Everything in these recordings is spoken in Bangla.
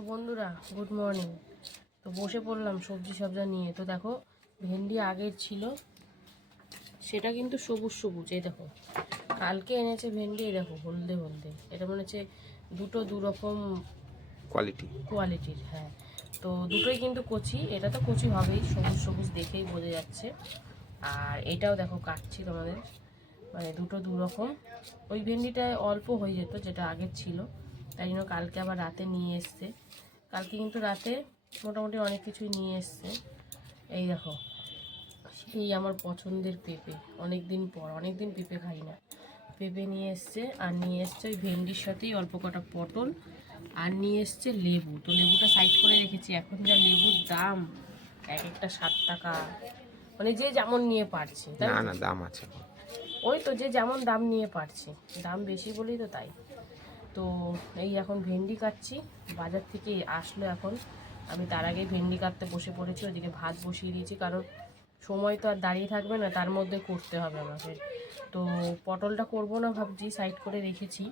তো বন্ধুরা গুড মর্নিং তো বসে পড়লাম সবজি সবজা নিয়ে। তো দেখো ভেন্ডি আগের ছিল। সেটা কিন্তু সবুজ সবুজ এই দেখো। কালকে এনেছে ভেন্ডি এই দেখো হলদে হলদে। এটা মনে হচ্ছে দুটো দু রকম কোয়ালিটি কোয়ালিটির হ্যাঁ। তো দুটোই কিন্তু কচি এটা তো কচি হবেই সবুজ সবুজ দেখেই বোঝা যাচ্ছে। আর এটাও দেখো কাটছি তোমাদের। মানে দুটো দু রকম ওই ভেন্ডিটায় অল্প হয়ে যেত যেটা আগের ছিল। তাই জন্য কালকে আবার রাতে নিয়ে এসছে। কালকে কিন্তু রাতে মোটামুটি অনেক কিছুই নিয়ে এসছে। এই দেখো সেই আমার পছন্দের পেঁপে। অনেক দিন পর অনেক দিন পেঁপে খাই না। পেঁপে নিয়ে এসছে আর নিয়ে এসছে ওই ভেন্ডির সাথেই অল্প কটা পটল আর নিয়ে এসছে লেবু। তো লেবুটা সাইড করে রেখেছি এখন যা লেবুর দাম এক একটা সাত টাকা। মানে যে যেমন নিয়ে পারছে না? না দাম আছে। ওই তো যে যেমন দাম নিয়ে পারছে। দাম বেশি বলেই তো তাই। তো এই এখন ভেন্ডি কাটছি, বাজার থেকে আসলো এখন। আমি তার আগে ভেন্ডি কাটতে বসে পড়েছি, ওদিকে ভাত বসিয়ে দিয়েছি, কারণ সময় তো আর দাঁড়িয়ে থাকবে না, তার মধ্যে করতে হবে আমাকে। তো পটলটা করব না ভাবছি সাইড করে রেখেছি।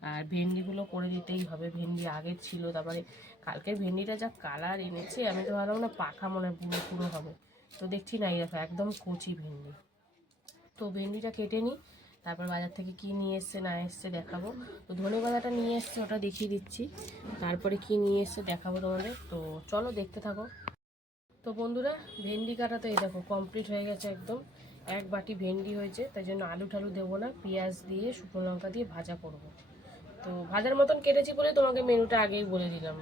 আর ভেন্ডিগুলো করে দিতেই হবে, ভেন্ডি আগের ছিল, তারপরে কালকের ভেন্ডিটা যা কালার এনেছে, আমি তো ভাবলাম না পাখা মনে হয় পুরো পুরো হবে। তো দেখছি না, এই দেখো একদম কচি ভেন্ডি। তো ভেন্ডিটা কেটে নিই তারপর বাজার থেকে কি নিয়ে এসছে, না এসছে দেখাবো। তো ধনে নিয়ে এসছে, ওটা দেখিয়ে দিচ্ছি। তারপরে কি নিয়ে এসছে দেখাবো তোমাদের। তো চলো দেখতে থাকো। তো বন্ধুরা, ভেন্ডি কাটা তো এই দেখো কমপ্লিট হয়ে গেছে একদম। এক বাটি ভেন্ডি হয়েছে, তাই জন্য আলু ঠালু দেবো না, পেঁয়াজ দিয়ে, শুকনো লঙ্কা দিয়ে ভাজা করব। তো ভাজার মতন কেটেছি বলে তোমাকে মেনুটা আগেই বলে দিলাম।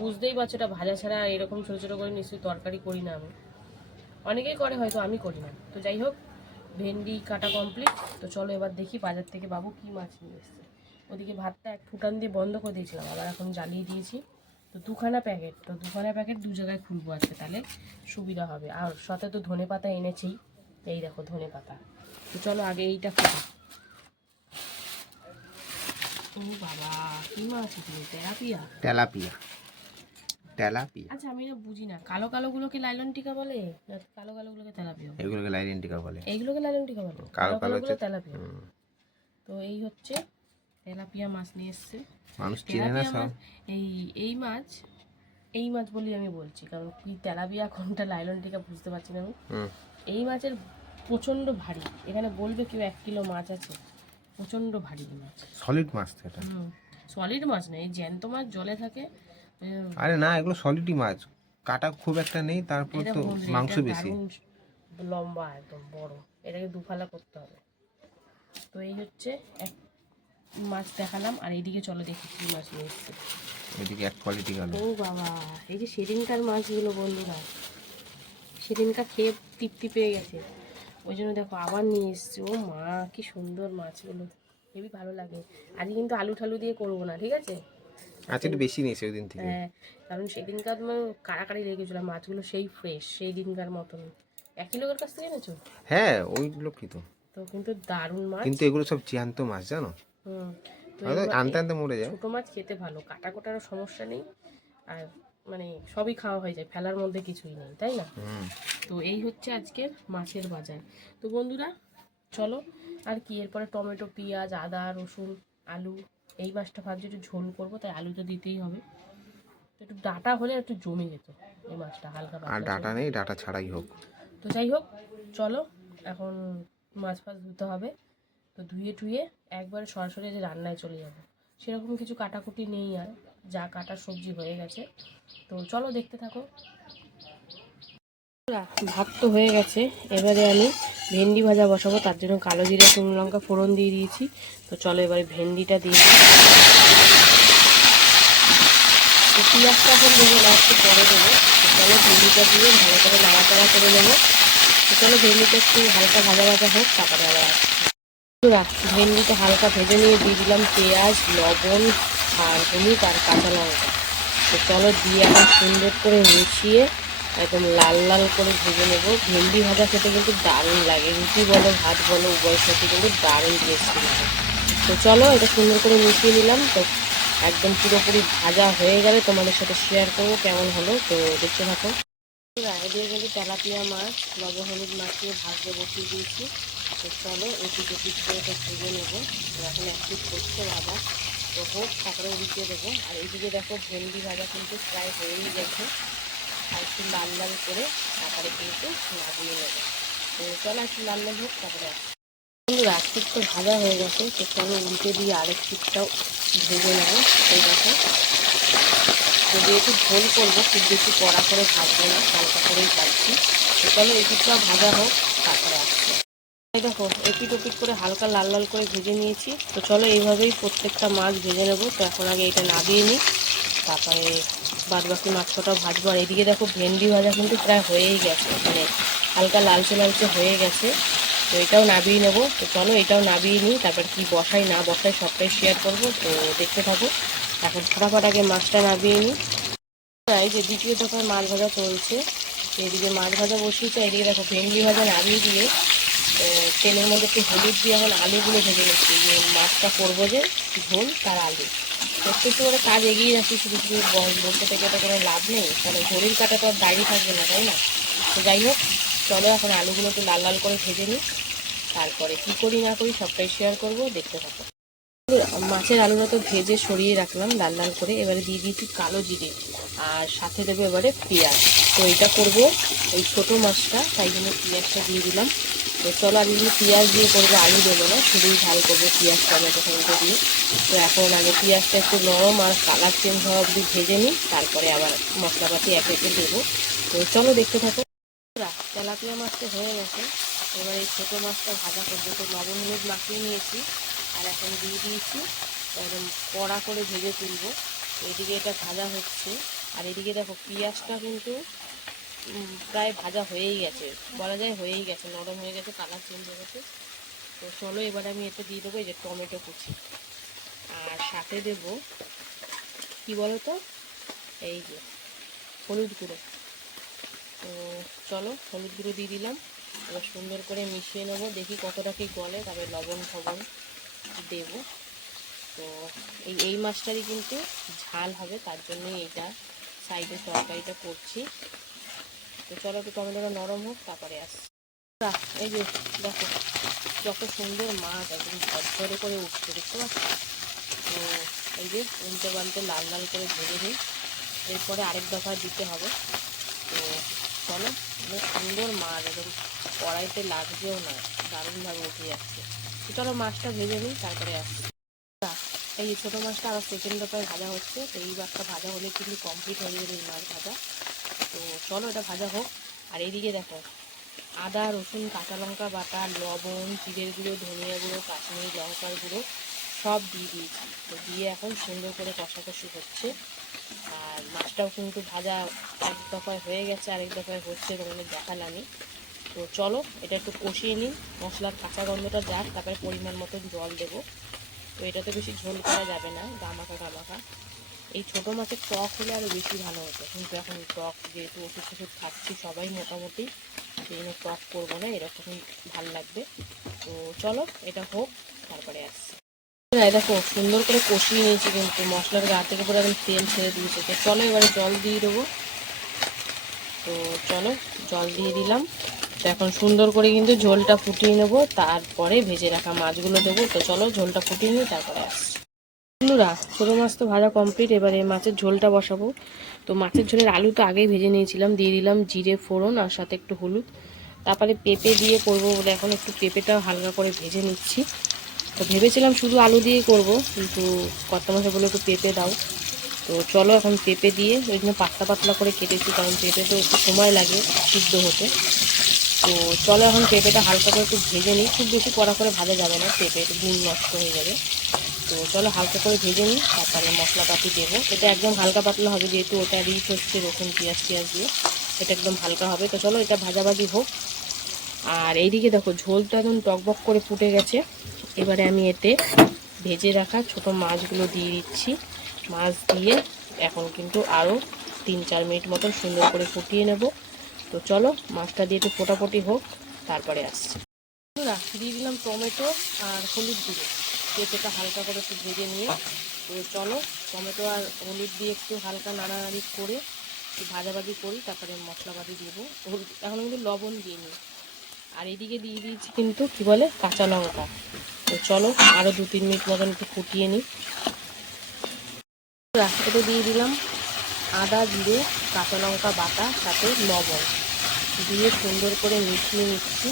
বুঝতেই পারছ এটা ভাজা ছাড়া এরকম ছোটো ছোটো করে নিশ্চয়ই তরকারি করি না আমি। অনেকেই করে, হয়তো আমি করি না। তো যাই হোক ভেন্ডি কাটা কমপ্লিট তো চলো এবার দেখি বাজার থেকে বাবু কি মাছ নিয়ে এসছে। ওদিকে ভাতটা এক ফুটান দিয়ে বন্ধ করে দিয়েছিলাম, আবার এখন জ্বালিয়ে দিয়েছি। তো দুখানা প্যাকেট তো দুখানা প্যাকেট দু জায়গায় খুলবো আজকে তাহলে, সুবিধা হবে। আর সাথে তো ধনে পাতা এনেছেই। এই দেখো ধনে পাতা। তো চলো আগে এইটা খুলি। বাবা, কি মাছ তেলাপিয়া? তেলাপিয়া। তেলাপিয়া। আচ্ছা আমি না বুঝি না। কালো কালো গুলোকে লাইলন টিকা বলে? না কালো কালো গুলোকে তেলাপিয়া বলে? এগুলোকে লাইডেন্টিকা বলে। এইগুলোকে লালন টিকা বলে? কালো কালো গুলো হচ্ছে- তেলাপিয়া। হুম। তো এই হচ্ছে তেলাপিয়া মাছ নিয়ে এসছে। মানুষ চিনে না তেলাপিয়া সব। মাছ এই এই মাছ এই মাছ বলি আমি বলছি কারণ কি তেলাপিয়া কোনটা লাইলন টিকা বুঝতে পারছি না আমি। হুম। এই মাছের প্রচণ্ড ভারী। এখানে বলবে কেউ এক কিলো মাছ আছে। প্রচণ্ড ভারী এই মাছ। সলিড মাছ তো এটা। সলিড মাছ না এই জ্যান্ত মাছ জলে থাকে আরে না এগুলো সলিডই মাছ। কাটা খুব একটা নেই তারপর তো মাংস বেশি। লম্বা একদম বড়। এটাকে দুফালা করতে হবে। তো এই হচ্ছে এক মাছ দেখালাম আর এইদিকে চলো দেখি কি মাছ নিয়ে এসছে। এদিকে এক কোয়ালিটি গেল। ও বাবা এই যে সেদিনকার মাছগুলো বন্ধুরা সেদিনকার খেয়ে তৃপ্তি পেয়ে গেছে। ওই জন্য দেখো আবার নিয়ে এসছে। ও মা কি সুন্দর মাছগুলো। হেবি ভালো লাগে। আজকে কিন্তু আলু ঠালু দিয়ে করব না ঠিক আছে? আচ্ছা একটু বেশি নিয়েছে ওই দিন থেকে। হ্যাঁ কারণ সেদিনকার মানে কাড়াকাড়ি রেখেছিলাম মাছগুলো সেই ফ্রেশ সেই দিনকার মতন। একই লোকের কাছ থেকে এনেছো? হ্যাঁ ওইগুলো কি তো। তো কিন্তু দারুণ মাছ। কিন্তু এগুলো সব জ্যান্ত মাছ জানো? হুম আনতে আনতে মরে যায়। ছোটো মাছ খেতে ভালো কাটা কোটারও সমস্যা নেই। আর মানে সবই খাওয়া হয়ে যায় ফেলার মধ্যে কিছুই নেই তাই না? তো এই হচ্ছে আজকের মাছের বাজার। তো বন্ধুরা চলো আর কি এরপরে টমেটো পেঁয়াজ আদা রসুন আলু এই মাছটা ভাবছি একটু ঝোল করব তাই আলু তো দিতেই হবে। তো একটু ডাটা হলে একটু জমে যেত এই মাছটা হালকা আর ডাটা নেই ডাটা ছাড়াই হোক। তো যাই হোক চলো এখন মাছ ফাছ ধুতে হবে। তো ধুয়ে টুয়ে একবারে সরাসরি যে রান্নায় চলে যাব। সেরকম কিছু কাটাকুটি নেই আর যা কাটা সবজি হয়ে গেছে। তো চলো দেখতে থাকো। ভাত তো হয়ে গেছে। এবারে আমি ভেন্ডি ভাজা বসাবো। তার জন্য কালো জিরে শুকনো লঙ্কা ফোড়ন দিয়ে দিয়েছি। তো চলো এবারে ভেন্ডিটা দিয়ে। তো পেঁয়াজটা এখন দেবো না পরে দেবো। চলো ভেন্ডিটা দিয়ে ভালো করে নাড়াচাড়া করে নেব। তো চলো ভেন্ডিটা একটু হালকা ভাজা ভাজা হোক তারপরে আবার। বন্ধুরা, ভেন্ডিটা হালকা ভেজে নিয়ে দিয়ে দিলাম পেঁয়াজ লবণ আর হলুদ আর কাঁচা লঙ্কা। তো চলো দিয়ে আবার সুন্দর করে মিশিয়ে একদম লাল লাল করে ভেজে নেব। ভেন্ডি ভাজা খেতে কিন্তু দারুণ লাগে। রুটি বলো, ভাত বলো, উভয় সাথে কিন্তু দারুণ টেস্টি লাগে। তো চলো, এটা সুন্দর করে মিশিয়ে নিলাম। তো একদম পুরোপুরি ভাজা হয়ে গেলে তোমাদের সাথে শেয়ার করব কেমন হলো। তো দেখতে থাকো। আগে দিয়ে কিন্তু তেলাপিয়া মাছ, লবণ হলুদ মাখিয়ে ভাজতে বসিয়ে দিয়েছি। তো চলো এটি এপিট করে তো ভেজে নেব। এখন এক পিট করছে বাবা তো হোক, তারপরে উল্টে দেবো। আর এইদিকে দেখো, ভেন্ডি ভাজা কিন্তু প্রায় হয়েই গেছে। একটু লাল লাল করে তারপরে কিন্তু নামিয়ে নেব। তো চলো একটু লাল লাল হোক, তারপরে। বন্ধুরা এক তো ভাজা হয়ে গেছে, তো চলো উল্টে দিয়ে আরেক পিঠটাও ভেজে নেব। এই দেখো একটু ঝোল করব, খুব বেশি কড়া করে ভাজবো না, হালকা করেই তো চলো এই ভাজা হোক, তারপরে আসছে এই দেখো এপিট ওপিট করে হালকা লাল লাল করে ভেজে নিয়েছি। তো চলো এইভাবেই প্রত্যেকটা মাছ ভেজে নেব। তো এখন আগে এটা নাবিয়ে নিই। তারপরে বাদ বাকি মাছ কটাও ভাজবো। আর এদিকে দেখো ভেন্ডি ভাজা কিন্তু প্রায় হয়েই গেছে। মানে হালকা লালচে লালচে হয়ে গেছে। তো এটাও নাবিয়ে নেব। তো চলো এটাও নাবিয়ে নিই। তারপর কি বসাই না বসাই সবটাই শেয়ার করব। তো দেখতে থাকো। এখন ফটাফট আগে মাছটা নাবিয়ে নিই। প্রায় যে দ্বিতীয় দফায় মাছ ভাজা চলছে, এদিকে মাছ ভাজা বসিয়েছে। এদিকে দেখো ভেন্ডি ভাজা নামিয়ে দিয়ে তেলের মধ্যে একটু হলুদ দিয়ে এখন আলুগুলো ভেজে নিচ্ছি। যে মাছটা করব যে ঝোল তার আলু। একটু একটু করে কাজ এগিয়ে যাচ্ছি, শুধু শুধু ব- বসে থেকে তো কোনো লাভ নেই। তাহলে ঘড়ির কাটা তো আর দাঁড়িয়ে থাকবে না, তাই না? তো যাই হোক, চলো এখন আলুগুলো একটু লাল লাল করে ভেজে নিই। তারপরে কী করি না করি সবটাই শেয়ার করব, দেখতে থাকো। মাছের আলুটা তো ভেজে সরিয়ে রাখলাম লাল লাল করে। এবারে দিয়ে দিয়েছি কালো জিরে আর সাথে দেবো এবারে পেঁয়াজ। তো এটা করব এই ছোটো মাছটা, তাই জন্য পেঁয়াজটা দিয়ে দিলাম। তো চলো আমি কিন্তু পেঁয়াজ দিয়ে করব, আলু দেবো না শুধুই ঝাল করব পেঁয়াজ টমেটো টমেটো দিয়ে তো এখন আগে পেঁয়াজটা একটু নরম আর কালার চেঞ্জ হওয়া অবধি ভেজে নিই, তারপরে আবার মশলাপাতি একে একে দেবো। তো চলো দেখতে থাকো। তেলাপিয়া মাছটা হয়ে গেছে। এবার এই ছোটো মাছটা ভাজা করব। তো লবণ, হলুদ মাখিয়ে নিয়েছি, আর এখন দিয়ে দিয়েছি, একদম কড়া করে ভেজে তুলবো। এদিকে এটা ভাজা হচ্ছে, আর এদিকে দেখো পেঁয়াজটা কিন্তু প্রায় ভাজা হয়েই গেছে। বলা যায় হয়েই গেছে, নরম হয়ে গেছে, কালার চেঞ্জ হয়ে গেছে। তো চলো এবার আমি এটা দিয়ে দেবো এই যে টমেটো কুচি। আর সাথে দেব, কি বলো তো এই যে হলুদ গুঁড়ো। তো চলো হলুদ গুঁড়ো দিয়ে দিলাম। এবার সুন্দর করে মিশিয়ে নেব। দেখি কতটা কি গলে, তবে লবণ ফবণ দেব। তো এই এই মাছটারই কিন্তু ঝাল হবে, তার জন্যই এটা সাইডে তরকারিটা করছি। তো চলো একটু টমেটোটা নরম হোক তারপরে আহ, এই যে দেখো যত সুন্দর মাছ একদম ঝরঝরে করে উঠছে দেখতে পাচ্ছ? তো এই যে উল্টে পাল্টে লাল লাল করে ভেজে নিই। এরপরে আরেক দফা দিতে হবে। তো চলো অনেক সুন্দর মাছ একদম কড়াইতে লাগছেও না দারুণভাবে উঠে যাচ্ছে। তো চলো মাছটা ভেজে নিই তারপরে আসছি এই ছোটো মাছটা আবার সেকেন্ড দফায় ভাজা হচ্ছে তো এই ভাজা হলে কিন্তু কমপ্লিট হয়ে যাবে এই মাছ ভাজা। তো চলো এটা ভাজা হোক। আর এইদিকে দেখো, আদা, রসুন, কাঁচা লঙ্কা বাটা, লবণ, জিরের গুঁড়ো, ধনিয়া গুঁড়ো, কাশ্মীরি লঙ্কার গুঁড়ো সব দিয়ে দিয়েছি। তো দিয়ে এখন সুন্দর করে কষাকষি হচ্ছে। আর মাছটাও কিন্তু ভাজা এক দফায় হয়ে গেছে, আরেক দফায় হচ্ছে, তোমাদের দেখালামই। তো চলো, এটা একটু কষিয়ে নিই। মশলার কাঁচা গন্ধটা যাক, তারপরে পরিমাণ মতো জল দেবো। তো এটা তো বেশি ঝোল করা যাবে না, গামাখা গামাখা। এই ছোটো মাছের টক হলে আরও বেশি ভালো হতো। কিন্তু এখন টক যেহেতু ওষুধ টষুধ খাচ্ছি সবাই মোটামুটি, সেই জন্য টক করব না, এরকমই ভালো লাগবে। তো চলো, এটা হোক, তারপরে আসছি। এই দেখো, সুন্দর করে কষিয়ে নিয়েছি কিন্তু মশলার গা থেকে পুরো একদম তেল ছেড়ে দিয়েছে। তো চলো এবারে জল দিয়ে দেবো। তো চলো, জল দিয়ে দিলাম। তো এখন সুন্দর করে কিন্তু ঝোলটা ফুটিয়ে নেব, তারপরে ভেজে রাখা মাছগুলো দেবো। তো চলো ঝোলটা ফুটিয়ে নিই, তারপরে আসছি। বন্ধুরা, ছোটো মাছ তো ভাজা কমপ্লিট এবারে মাছের ঝোলটা বসাবো। তো মাছের ঝোলের আলু তো আগেই ভেজে নিয়েছিলাম। দিয়ে দিলাম জিরে, ফোড়ন আর সাথে একটু হলুদ। তারপরে পেঁপে দিয়ে করব বলে এখন একটু পেঁপেটাও হালকা করে ভেজে নিচ্ছি। তো ভেবেছিলাম শুধু আলু দিয়ে করব, কিন্তু কত মাসে বলে একটু পেঁপে দাও। তো চলো এখন পেঁপে দিয়ে ওই জন্য পাতলা পাতলা করে কেটেছি, কারণ পেঁপে তো একটু সময় লাগে সিদ্ধ হতে। তো চলো এখন পেঁপেটা হালকা করে একটু ভেজে নিই। খুব বেশি কড়া করে ভাজা যাবে না, পেঁপে একটু নষ্ট হয়ে যাবে। তো চলো হালকা করে ভেজে নিই, তারপরে মশলাপাতি দেবো। এটা একদম হালকা পাতলা হবে, যেহেতু ওটা রিচ হচ্ছে রসুন, পেঁয়াজ, টিয়াজ দিয়ে এটা একদম হালকা হবে। তো চলো এটা ভাজাভাজি হোক। আর এইদিকে দেখো, ঝোলটা একদম টকবক করে ফুটে গেছে। এবারে আমি এতে ভেজে রাখা ছোট মাছগুলো দিয়ে দিচ্ছি। মাছ দিয়ে এখন কিন্তু আরও তিন চার মিনিট মতন সুন্দর করে ফুটিয়ে নেব। তো চলো, মাছটা দিয়ে একটু ফোটাফুটি হোক, তারপরে আসছি। দিয়ে দিলাম টমেটো আর হলুদ গুঁড়ো। পেঁপেটা হালকা করে একটু ভেজে নিয়ে, তো চলো টমেটো আর হলুদ দিয়ে একটু হালকা নাড়ানাড়ি করে একটু ভাজাভাজি করি, তারপরে মশলাপাতি দেবো। হলুদ এখন কিন্তু লবণ দিয়ে নিই। আর এদিকে দিয়ে দিয়েছি কিন্তু কি বলে, কাঁচা লঙ্কা। তো চলো আরও দু তিন মিনিট মতন একটু ফুটিয়ে নিই। রাস্তাতে দিয়ে দিলাম আদা, জিরে, কাঁচা লঙ্কা বাটা, সাথে লবণ। দিয়ে সুন্দর করে মিশিয়ে নিচ্ছি।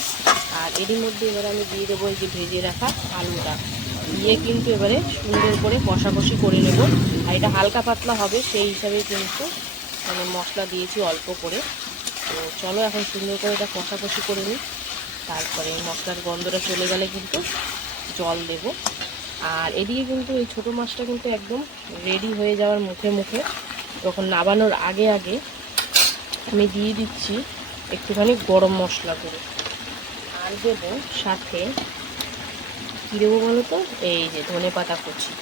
আর এরই মধ্যে এবার আমি দিয়ে দেবো এই যে ভেজে রাখা আলুটা। দিয়ে কিন্তু এবারে সুন্দর করে কষাকষি করে নেব। আর এটা হালকা পাতলা হবে, সেই হিসাবে কিন্তু মানে মশলা দিয়েছি অল্প করে। তো চলো এখন সুন্দর করে এটা কষাকষি করে নিই। তারপরে মশলার গন্ধটা চলে গেলে কিন্তু জল দেব। আর এদিকে কিন্তু এই ছোটো মাছটা কিন্তু একদম রেডি হয়ে যাওয়ার মুখে মুখে। তখন নাবানোর আগে আগে আমি দিয়ে দিচ্ছি একটুখানি গরম মশলা করে আর দেবো সাথে কী দেবো বলো তো? এই যে ধনে পাতা কুচি।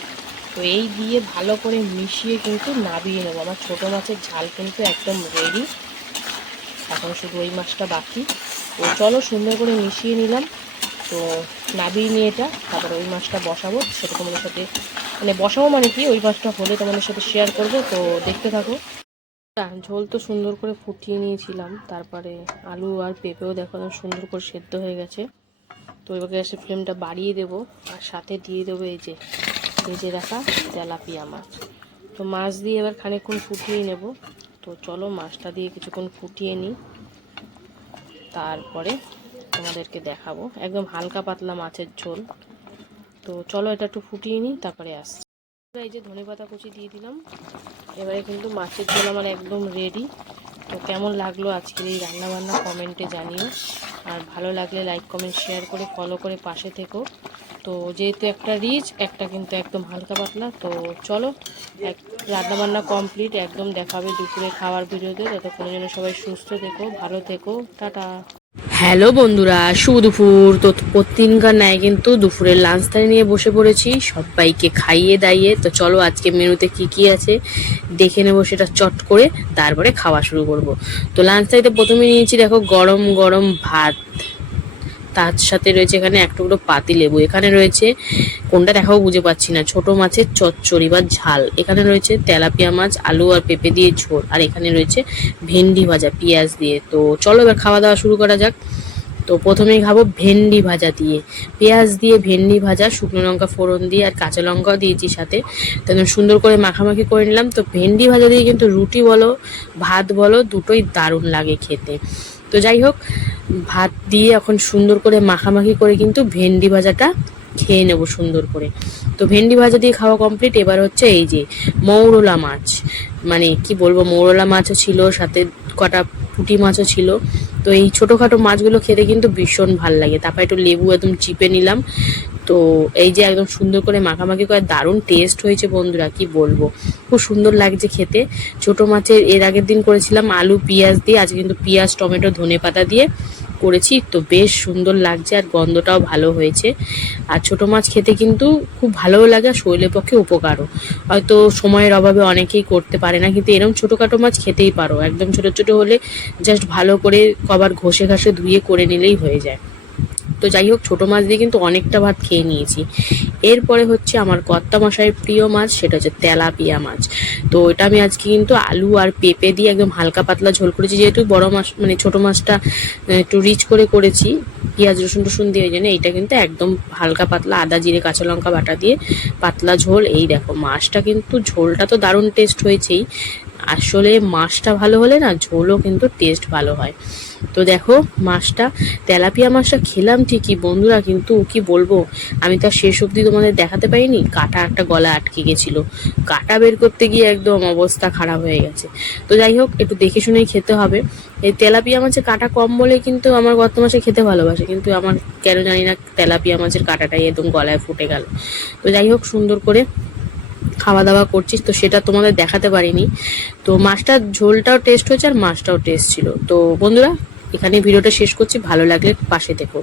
তো এই দিয়ে ভালো করে মিশিয়ে কিন্তু নাবিয়ে নেব। আমার ছোটো মাছের ঝাল কিন্তু একদম রেডি এখন শুধু ওই মাছটা বাকি। তো চলো সুন্দর করে মিশিয়ে নিলাম। তো নাবিয়ে নিয়ে এটা, তারপরে ওই মাছটা বসাবো। সেটা তোমাদের সাথে মানে বসাবো মানে কি, ওই মাছটা হলে তোমাদের সাথে শেয়ার করব। তো দেখতে থাকো। ঝোল তো সুন্দর করে ফুটিয়ে নিয়েছিলাম। তারপরে আলু আর পেঁপেও দেখো সুন্দর করে সেদ্ধ হয়ে গেছে। তো এবার গ্যাসের ফ্লেমটা বাড়িয়ে দেবো আর সাথে দিয়ে দেবো এই যে ভেজে রাখা তেলাপিয়া মাছ। তো মাছ দিয়ে এবার খানিকক্ষণ ফুটিয়ে নেব। তো চলো মাছটা দিয়ে কিছুক্ষণ ফুটিয়ে নিই। তারপরে তোমাদেরকে দেখাবো। একদম হালকা পাতলা মাছের ঝোল। তো চলো এটা একটু ফুটিয়ে নিই, তারপরে আসছি। এই যে ধনে পাতা কুচি দিয়ে দিলাম। এবারে কিন্তু মাছের ঝোল আমার একদম রেডি তো কেমন লাগল আজকের এই রান্নাবান্না কমেন্টে জানিও। আর ভালো লাগলে লাইক কমেন্ট শেয়ার করে ফলো করে পাশে থেকো। তো যেহেতু একটা রিচ একটা কিন্তু একদম হালকা পাতলা, তো চলো, এক রান্নাবান্না কমপ্লিট একদম দেখাবে দুপুরে খাওয়ার ভিডিওতে। যতক্ষণ যেন সবাই সুস্থ থেকো, ভালো থেকো, টাটা। হ্যালো বন্ধুরা, শুভ দুপুর। তো প্রতিদিনকার ন্যায় কিন্তু দুপুরের লাঞ্চ টাইম নিয়ে বসে পড়েছি। সবাইকে খাইয়ে দাইয়ে। তো চলো আজকে মেনুতে কি কি আছে দেখে নেব সেটা চট করে। তারপরে খাওয়া শুরু করব। তো লাঞ্চ টাইমে প্রথমে নিয়েছি দেখো গরম গরম ভাত। তার সাথে রয়েছে এখানে এক টুকরো পাতি লেবু। এখানে রয়েছে, কোনটা দেখাও বুঝে পাচ্ছি না। ছোট মাছের চচ্চড়ি বা ঝাল। এখানে রয়েছে তেলাপিয়া মাছ, আলু আর পেঁপে দিয়ে ঝোল। আর এখানে রয়েছে ভেন্ডি ভাজা, পেঁয়াজ দিয়ে। তো চলো এবার খাওয়া দাওয়া শুরু করা যাক। তো প্রথমেই খাব ভেন্ডি ভাজা দিয়ে। পেঁয়াজ দিয়ে ভেন্ডি ভাজা, শুকনো লঙ্কা ফোড়ন দিয়ে আর কাঁচা লঙ্কাও দিয়েছি সাথে। তো সুন্দর করে মাখামাখি করে নিলাম। তো ভেন্ডি ভাজা দিয়ে কিন্তু রুটি বলো, ভাত বলো, দুটোই দারুণ লাগে খেতে। তো যাই হোক ভাত দিয়ে এখন সুন্দর করে মাখামাখি করে কিন্তু ভেন্ডি ভাজাটা খেয়ে নেব সুন্দর করে। তো ভেন্ডি ভাজা দিয়ে খাওয়া কমপ্লিট এবার হচ্ছে এই যে মৌরলা মাছ। মানে কি বলব, মৌরলা মাছও ছিল, সাথে কটা পুঁটি মাছও ছিল। তো এই ছোটোখাটো মাছগুলো খেতে কিন্তু ভীষণ ভালো লাগে। তারপর একটু লেবু একদম চিপে নিলাম। তো এই যে একদম সুন্দর করে মাখামাখি করে দারুণ টেস্ট হয়েছে বন্ধুরা, কি বলব? খুব সুন্দর লাগছে খেতে। ছোট মাছের এর আগের দিন করেছিলাম আলু, পেঁয়াজ দিয়ে, আজকে কিন্তু পেঁয়াজ, টমেটো, ধনে পাতা দিয়ে করেছি। তো বেশ সুন্দর লাগছে আর গন্ধটাও ভালো হয়েছে। আর ছোট মাছ খেতে কিন্তু খুব ভালোও লাগে আর শরীরের পক্ষে উপকারও। হয়তো সময়ের অভাবে অনেকেই করতে পারে না, কিন্তু এরকম ছোটোখাটো মাছ খেতেই পারো। একদম ছোট ছোট হলে জাস্ট ভালো করে কবার ঘষে ঘাসে ধুয়ে করে নিলেই হয়ে যায়। তো যাই হোক, ছোটো মাছ দিয়ে কিন্তু অনেকটা ভাত খেয়ে নিয়েছি। এরপরে হচ্ছে আমার কর্তা মশাইয়ের প্রিয় মাছ, সেটা হচ্ছে তেলাপিয়া মাছ। তো এটা আমি আজকে কিন্তু আলু আর পেঁপে দিয়ে একদম হালকা পাতলা ঝোল করেছি, যেহেতু বড় মাছ মানে ছোটো মাছটা একটু রিচ করে করেছি, পেঁয়াজ, রসুন টসুন দিয়ে জন্য এইটা কিন্তু একদম হালকা পাতলা আদা, জিরে, কাঁচা লঙ্কা বাটা দিয়ে পাতলা ঝোল। এই দেখো, মাছটা কিন্তু ঝোলটা তো দারুণ টেস্ট হয়েছেই। আসলে মাছটা ভালো হলে না ঝোলও কিন্তু টেস্ট ভালো হয়। তো দেখো, মাছটা, তেলাপিয়া মাছটা খেলাম ঠিকই, বন্ধুরা কিন্তু কি বলব? আমি তার শেষ অবধি তোমাদের দেখাতে পারিনি, কাটা একটা গলা আটকে গেছিল। কাটা বের করতে গিয়ে একদম অবস্থা খারাপ হয়ে গেছে। তো যাই হোক, একটু দেখে শুনেই খেতে হবে। এই তেলাপিয়া মাছের কাটা কম বলে কিন্তু আমার গত মাসে খেতে ভালোবাসে, কিন্তু আমার কেন জানি না তেলাপিয়া মাছের কাটাটাই একদম গলায় ফুটে গেল। তো যাই হোক, সুন্দর করে খাওয়া দাওয়া করছিস, তো সেটা তোমাদের দেখাতে পারিনি। তো মাছটার ঝোলটাও টেস্ট হয়েছে আর মাছটাও টেস্ট ছিল। তো বন্ধুরা এখানে ভিডিওটা শেষ করছি। ভালো লাগলে পাশে দেখো।